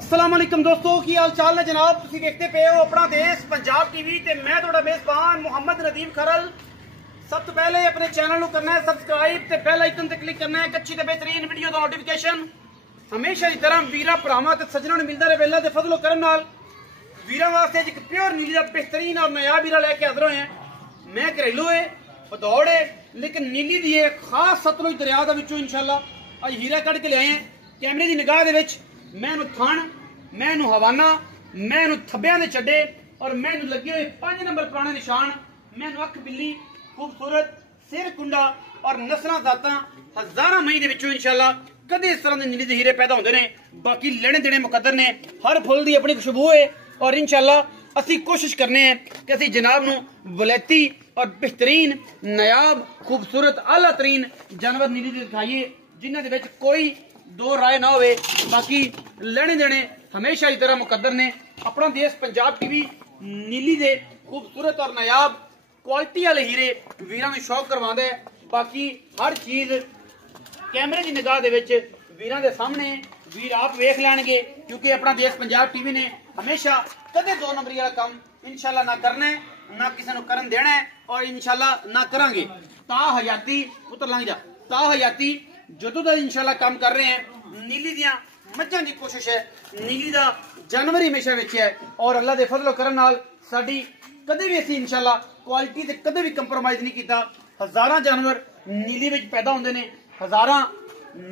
अस्सलाम वालेकुम दोस्तों की हाल चाल है जनाब। तुसीं देखते पे हो अपना देश पंजाब टीवी ते मैं तुहाडा मेजबान मोहम्मद नदीम खरल। सब तो पहले अपने चैनल को करना है सब्सक्राइब ते बेल आइकन ते क्लिक करना है अच्छी ते बेहतरीन वीडियो का नोटिफिकेशन हमेशा की तरह वीरा भरावां ते सज्जनां नूं मिलदा रहे। अल्लाह दे फजलो करम नाल वीरां वास्ते एक प्योर नीली दा बेहतरीन और नया वीरा लेके हाजिर होए हैं। मैं घरेलू है बदौड़ है लेकिन नीली दी खास सतलुज दरिया दा विचों इंशाअल्लाह अज हीरा कढ़ के लिआए हैं। कैमरे की निगाह दे विच मैं थण मैं हवाना मैं थब्बियां दे चड्डे और मैं लगे हुए 5 नंबर पुराने निशान मैं अख बिल्ली खूबसूरत सिर कुंडा और नस्लां जातां हज़ारां मई दे विचों इंशाअल्लाह कदे इस तरह के नीली दे हीरे पैदा होंदे ने। बाकी लेने देने मुकद्दर ने, हर फुल दी अपनी खुशबू है और इंशाअल्लाह असी कोशिश करने हैं कि असी जनाब नूं वलैती और बेहतरीन नायाब खूबसूरत आला तरीन जानवर नीली दे दिखाइए जिन्हां दे विच कोई दो राय ना होवे। बाकी लेने देने हमेशा की तरह मुकद्दर ने। अपना देश पंजाब टीवी नीली दे खूबसूरत और नायाब क्वालिटी वाले हीरे वीरां नूं शौक करवांदा है। बाकी हर चीज कैमरे की निगाह दे विच वीरां दे सामने वीर आप वेख लैणगे क्योंकि अपना देश पंजाब टीवी ने हमेशा कदे 2 नंबरी वाला काम इंशाअल्लाह ना करना है ना किसी नूं करन देना है और इंशाअल्लाह ना करांगे। ता हयाती पुत्र लंघ जा ता हयाती जदों दा इंशाअल्लाह काम कर रहे हैं। नीली दियां मज्जां दी कोशिश है, नीली दा जानवर हमेशा वेचिया है और अल्लाह दे फजलो करम नाल साडी कदे भी असीं इंशाअल्लाह क्वालिटी ते कदे भी कंप्रोमाइज नहीं कीता। हज़ारां जानवर नीली विच पैदा होंदे ने, हज़ारां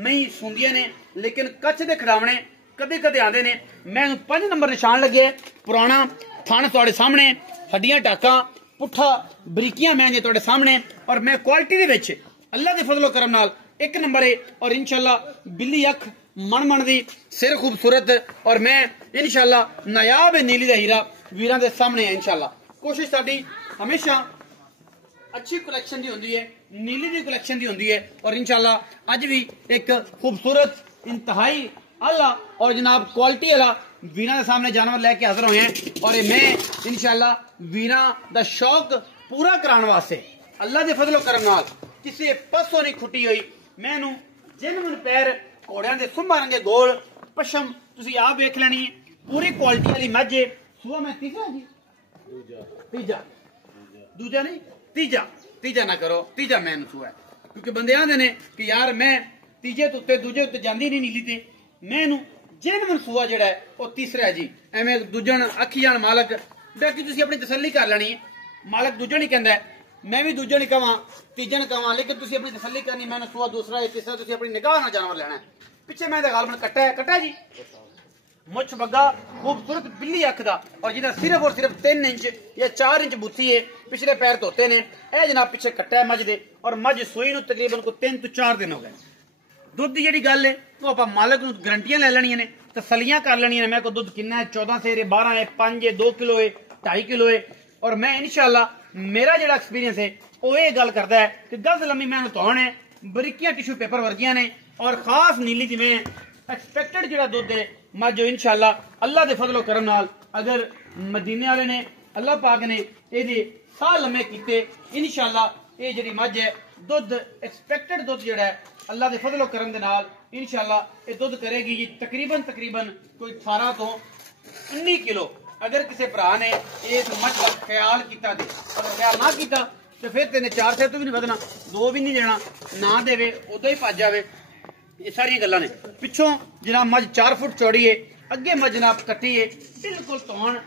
मई सुंदियां ने लेकिन कच्छ दे खड़ावणे कदे कदे आंदे ने। मैं 5 नंबर निशान लगे पुराना थण तुहाडे सामने हड्डियां टाका पुट्ठा बरीकियां मैं जे तुहाडे सामने और मैं क्वालिटी दे विच अल्लाह दे फजलो करम नाल 1 नंबर है और इंशाअल्लाह बिल्ली अख मन मन दी सिर खूबसूरत और मैं इंशाअल्लाह नायाब नीली दा हीरा वीरां दे सामने है। इंशाअल्लाह कोशिश साडी हमेशा अच्छी कलेक्शन दी होंदी है, नीली दी कलेक्शन दी होंदी है और इंशाअल्लाह अज भी एक खूबसूरत इंतहाई आला और जनाब क्वालिटी वाला वीरां दे सामने जानवर लेके हाजिर होए हैं और मैं इंशाअल्लाह वीरां दा शौक पूरा कराने वास्ते अल्लाह दे फजलो करम नाल किसी पासों नहीं खुटी हुई मैनू जिन पैर घोड़ियां दे सुम्मा रंगे गोल पशम तुसी आप वेख लैनी है पूरी क्वालिटी वाली मझ है। सुआ मैं तीसरा जी तीजा दूजा नहीं तीजा ना करो तीजा मैं सुआ क्योंकि बंदे आंदे ने कि यार मैं तीजे तो उत्ते दूजे उत्ते जांदी नहीं नीली ते मैनू जेनवन सुआ जेड़ा है वो तीसरा है जी। एवें दूजन आखी जान मालक बाकी तुसी अपनी तसल्ली कर लेनी है। मालक दूजन ही कहंदा है मैं भी दूजन ही कहां तीजन कहां लेकिन तुसी अपनी तसल्ली करनी मैंने सुआ दूसरा है तीसरा तुसी अपनी निगाह नाल जानवर लेना है। पिछे मैं गालबन कट्टा है जी मुछ बग्गा खूबसूरत बिल्ली अख दा और जिहदा सिर्फ और सिर्फ 3 इंच या 4 इंच बुत्थी है पिछले पैर धोते ने ए जनाब पिछे कट्टा है मझ दे और मझ सूई नूं तकरीबन को 3 तो 4 दिन हो गए। दुध की जिहड़ी गल है वो आपां मालक नूं गारंटियां ले लैणियां ने तसल्लियां कर लैणियां ने। मैं को दुध कितना है 14 सेर है 12 है 5 है 2 किलो है 2.5 किलो है और मैं इंशाअल्लाह मेरा जिहड़ा एक्सपीरियंस है वो ये गल करदा है कि गज लम्मी मैनूं धौण है बरीकियां टिश्यू पेपर वर्गियां ने और खास नीली जिवें एक्सपेक्टेड जिहड़ा दुध है मझ इंशाअल्लाह अल्लाह दे फजलो करम नाल अगर मदीने वाले ने अल्लाह पाक ने इहदे साह लम्मे कीते इंशाअल्लाह ये जिहड़ी मझ है दुध एक्सपेक्टेड दुध जिहड़ा है अल्लाह दे फजलो करम दे नाल इंशाअल्लाह ये दुध करेगी जी तकरीबन कोई 18 तो 19 किलो। अगर किसी भरा ने इस मझ का ख्याल किया और ख्याल ना किया तो फिर तेने 4 सेर तो भी नहीं बदना 2 भी नहीं देना ना देवे उदों ही भज जावे। ये सारिया गल्लां ने पिछों जनाब मझ 4 फुट चौड़ी है अगे मझ जनाब कट्टी है बिल्कुल तौण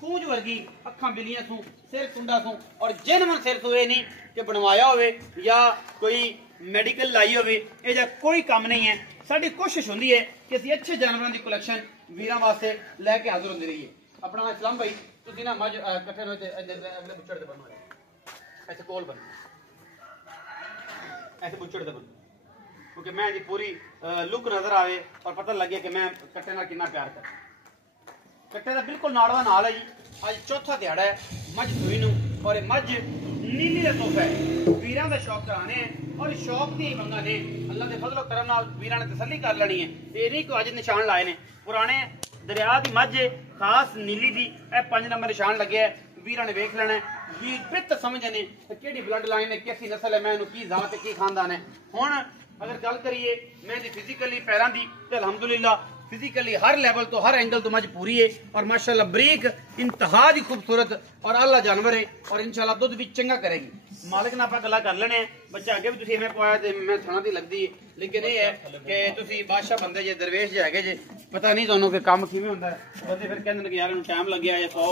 पूंज वर्गी अखां बिलियां सूं सिर कुंडा सूं और जिन सिर सूं ये नहीं कि बनवाया होवे या कोई मेडिकल लाई होवे ये जा कोई काम नहीं है। साडी कोशिश होंदी है कि असीं अच्छे जानवरों की कलेक्शन वीरां वास्ते लैके हाजिर होंदे रहिए। अपना इस्लाम भाई तुसीं ना मझ कट्ठे होए ते अगले बुच्चड़ ते बनो ऐसे कोल बनो ऐसे बुच्चड़ ते बनो क्योंकि मैं जी पूरी लुक नजर आवे और पता लगे कि मैं कट्टे नाल कितना प्यार कर। कट्टे दा बिल्कुल नाड़वा नाल है जी। अज चौथा दिहाड़ा है मझ सूई नूं और मझ नीली दा तोहफा है वीरां दा शौक कराने हैं और शौक दी मंगा ने अल्लाह दे फजलो करम नाल वीरां ने तसल्ली कर लेनी है। ये नहीं कि अज निशान लाए ने पुराने दरिया की मझ खास नीली दी 5 नंबर निशान लगे है वीरां ने वेख लेना है वीर बेहतर समझदे ने कि ब्लड लाइन है कैसी नस्ल है मैं की जात है की खानदान है। हुण अगर गल करिए मैं फिजिकली पैरां दी ते अल्हम्दुलिल्लाह फिजिकली हर लेवल तो हर एंगल तो मज पूरी है और माशाल्लाह बरीक इंतहा दी खूबसूरत और अल्लाह जानवर है और इंशाल्लाह दुध भी चंगा करेगी। मालिक ना गल्लां कर लेने बच्चा अगे भी तुसीं इवें पवाया ते मैं थणा दी लगदी है, लेकिन ये है कि तुसीं बादशाह बंदे जे दरवेश जे हैगे जे पता नहीं तुहानू कि काम किवें हुंदा है। बंदे फिर कहंदे ने कि यार इहनूं टाइम लग्या है 100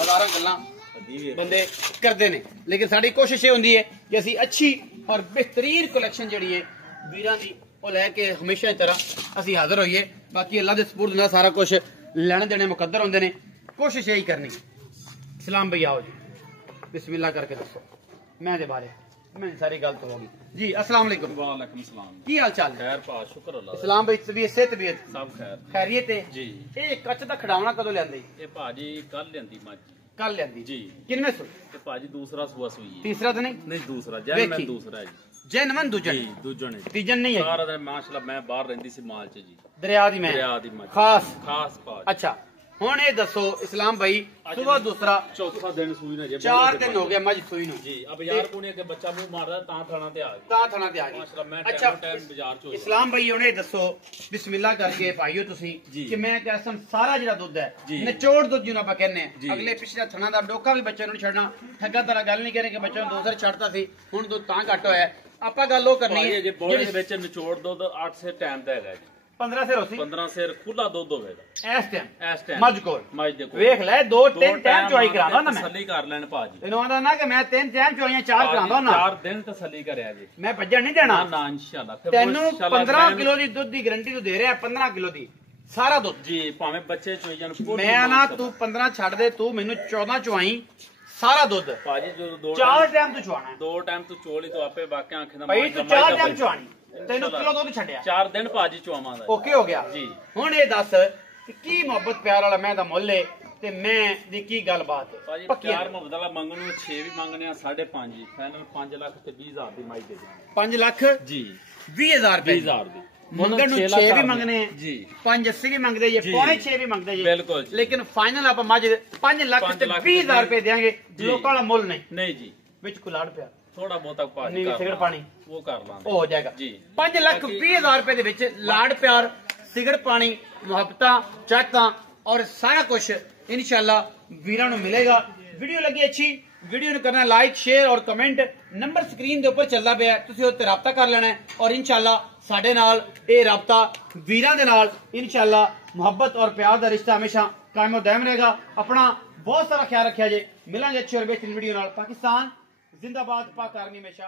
हज़ारां गल्लां बंदे करते ने, लेकिन साडी कोशिश ये होंदी है कि असीं अच्छी और बेहतरीन कलैक्शन जिहड़ी है वीरां दी ਉਹ ਲੈ ਕੇ ਹਮੇਸ਼ਾ ਦੀ ਤਰ੍ਹਾਂ ਅਸੀਂ ਹਾਜ਼ਰ ਹੋਈਏ। ਬਾਕੀ ਅੱਲਾ ਦੇ ਸਪੁਰਦ ਨਾਲ ਸਾਰਾ ਕੁਝ ਲੈਣ ਦੇਣੇ ਮੁਕੱਦਰ ਹੁੰਦੇ ਨੇ, ਕੋਸ਼ਿਸ਼ ਇਹੀ ਕਰਨੀ। ਸਲਾਮ ਭਈ ਆਓ ਜੀ, ਬਿਸਮਿਲ੍ਲਾ ਕਰਕੇ ਦੱਸੋ ਮੈਂ ਦੇ ਬਾਰੇ मैं सारी गल तो होगी जी। अस्सलाम वालेकुम। वालेकुम सलाम। की हाल चाल खैर पा शुक्र अल्लाह। इस्लाम भाई तबीयत से तबीयत सब खैर खैरियत है जी। ये कच्च दा खड़ावना कदों लियांदी? ये भाजी कल लियांदी मज कल लियांदी जी। किनवे सु? ये भाजी दूसरा सुआ सुई है। तीसरा तो नहीं? नहीं दूसरा जैन में दूसरा है जी। जैनवन दूजन जी दूजन है। तीजन नहीं है सारा दिन माशाल्लाह मैं बाहर रहंदी सी माल च जी। दरिया दी मैं दरिया दी मज खास खास भाज। अच्छा हुण ये दसो इस्लाम भाई सुबह दूसरा चौथा दिन सुई ने जे 4 दिन हो गया मज सुई नु जी। अब यार कोने के बच्चा मुंह मारदा ता थाना ते आ गई ता थाना ते आ गई माशाल्लाह मैं अच्छा टाइम बाजार च इस्लाम भाई हुणे दसो बिस्मिल्लाह करके भाईयो तुसी कि मैं कसम सारा जेड़ा दुध है निचोड़ दुध जिन्हों आप कहने अगले पिछले थना दा डोका भी बच्चे नु छड़ना ठग्गा तरह गल नहीं करे कि बच्चे नु दूसरे छड़ता सी हुण दुध तां घट होया। आपां गल ओ करनी है जे बोले दे विच निचोड़ दुध 8 से टाइम दा हैगा जी। 15 से रोसी 15 से खुला दुध होवेगा इस टाइम मज कोल मज दे कोल वेख ले 2-3 टाइम चुआई करांदा ना मैं तसल्ली कर लेन भाजी इनो आंदा ना कि मैं 3 टाइम चुआइयां 4 करांदा ना 4 दिन तसल्ली करया जी। मैं भज्जण नहीं देना ना इंशाल्लाह तेनू 15 किलो दी दुध दी गारंटी तो दे रहा है 15 किलो दी सारा दुध जी भाਵੇਂ ਬੱਚੇ ਚੋਈ ਜਾਣ मैं ना तू 15 छड़ दे तू मेनू 14 चुआई सारा दुध ਭਾਜੀ ਜਦੋਂ 2 4 टाइम तू चुआना है 2 टाइम ਤੂੰ ਚੋਲੀ ਤੋਂ ਆਪੇ ਵਾਕਿਆ ਆਖੇ ਦਾ भाई तू 4 टाइम चुआनी तेनू किलो दुध छड्या 4 दिन ਭਾਜੀ ਚੁਆਵਾਂ ਦਾ ओके हो गया जी। हुण ये दस कि की मोहब्बत प्यार वाला मैं दा मुੱਲ है ते मैं दी की गलबात है ਭਾਜੀ पक्की ਪਿਆਰ ਮੁਹੱਬਤ ਵਾਲਾ ਮੰਗਣ ਨੂੰ 6 ਵੀ ਮੰਗਨੇ ਆ 5.5 ਜੀ ਫਾਈਨਲ 5 ਲੱਖ ਤੇ 20,000 ਦੀ ਮਾਈ ਦੇ ਦੇਵਾਂਗੇ 5 लाख जी 20,000 रुपए 20,000 ਦੀ मंगन नु 6 भी मंगने जी 580 भी मंगदे जे जी। पौने 6 भी मंगदे जे बिल्कुल जी। लेकिन फाइनल आप मज 5 लाख ते 20,000 रुपए देंगे जी। लोकां दा मुੱਲ नहीं नहीं जी विच कुलाड़ पिया थोड़ा बहुत भाजी नहीं कर सिगरेट पानी वो कर लांगे हो जाएगा जी। 5 लाख 20,000 रुपए दे विच लाड़ प्यार सिगरेट पानी मुहब्बतां चाहतां और सारा कुछ इंशाल्लाह वीरां नु मिलेगा। वीडियो लगी अच्छी वीडियो नु करना लाइक शेयर और कमेंट नंबर स्क्रीन दे ऊपर चलदा पिया तुसीं उत्ते राबता कर लेना है और इंशाल्लाह साडे नाल ये राबता वीरां दे नाल इंशाल्लाह मुहब्बत और प्यार दा रिश्ता हमेशा कायम दायम रहेगा। अपना बहुत सारा ख्याल रखिया जे मिलांगे अच्छी और बेहतरीन वीडियो नाल। पाकिस्तान जिंदाबाद, पाक आर्मी हमेशा